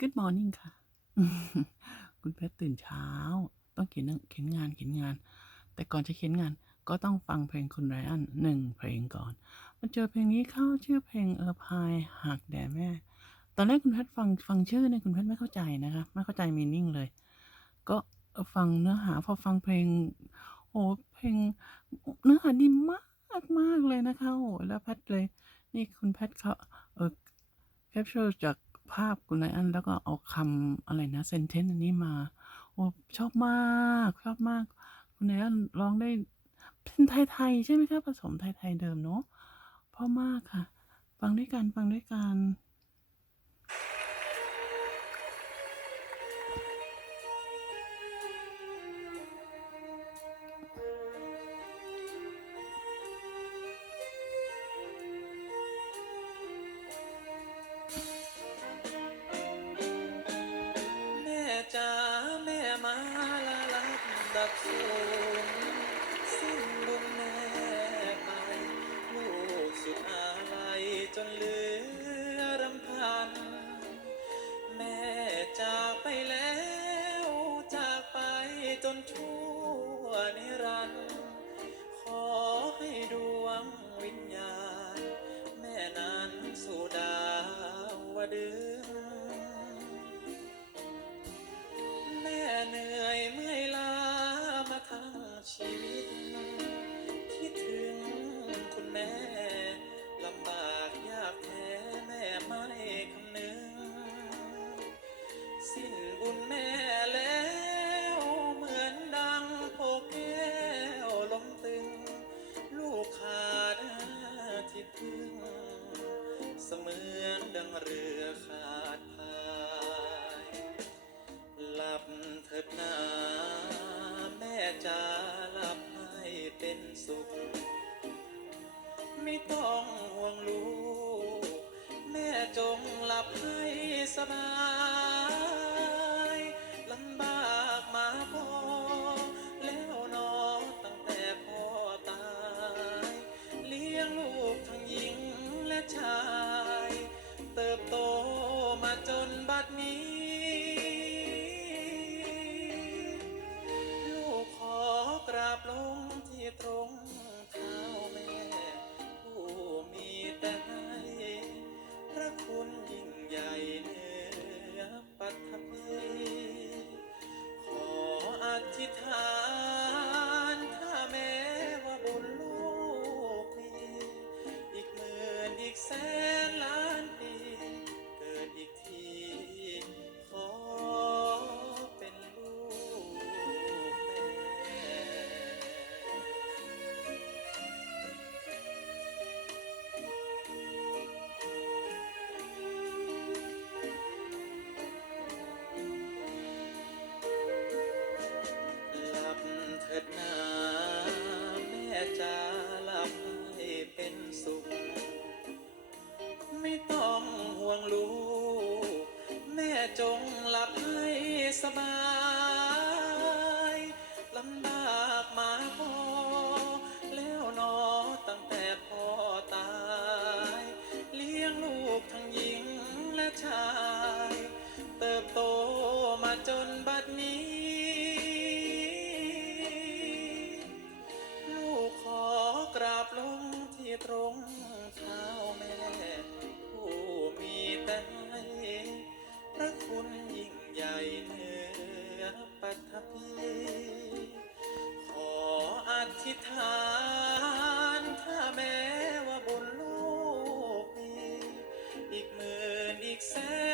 Good morning ค่ะ คุณเพชรตื่นเช้า ต้องเขียนเขียนงานเขียนงาน แต่ก่อนจะเขียนงานก็ต้องฟังเพลงคุณไรอันหนึ่งเพลงก่อน มันเจอเพลงนี้เข้าชื่อเพลงเออพายหักแด่แม่ ตอนแรกคุณเพชรฟังฟังชื่อเนี่ยคุณเพชรไม่เข้าใจนะคะ ไม่เข้าใจมีนิ่งเลย ก็ฟังเนื้อหาพอฟังเพลง โอ้เพลงเนื้อหาดีมากมากเลยนะคะโอ้แล้วแพทเลย นี่คุณแพทเขาเออแคปเจอร์จาก ภาพคุณไลอันแล้วก็เอาคำอะไรนะเซนเทนอันนี้มา โอ้ชอบมากชอบมาก คุณไลอันร้องได้เป็นไทยๆใช่ไหมคะผสมไทยๆเดิมเนาะพ่อมากค่ะ ฟังด้วยกันฟังด้วยกัน บ สบายลำบากมาพอแล้วนอตั้งแต่พ่อตาย เลี้ยงลูกทั้งหญิงและชาย เติบโตมาจนบัดนี้ ธิษฐาน ดนาแม่จ๋าหลับให้เป็นสุข ไม่ต้องห่วงลูก แม่จงหลับให้สบายลำบากมาพอ แล้วนอตั้งแต่พ่อตาย เลี้ยงลูกทั้งหญิงและชาย เติบโตมาจนบัดนี้ ธิษฐานถ้าแม้ว่าบนโลกนี้ อีกหมื่นอีกแสน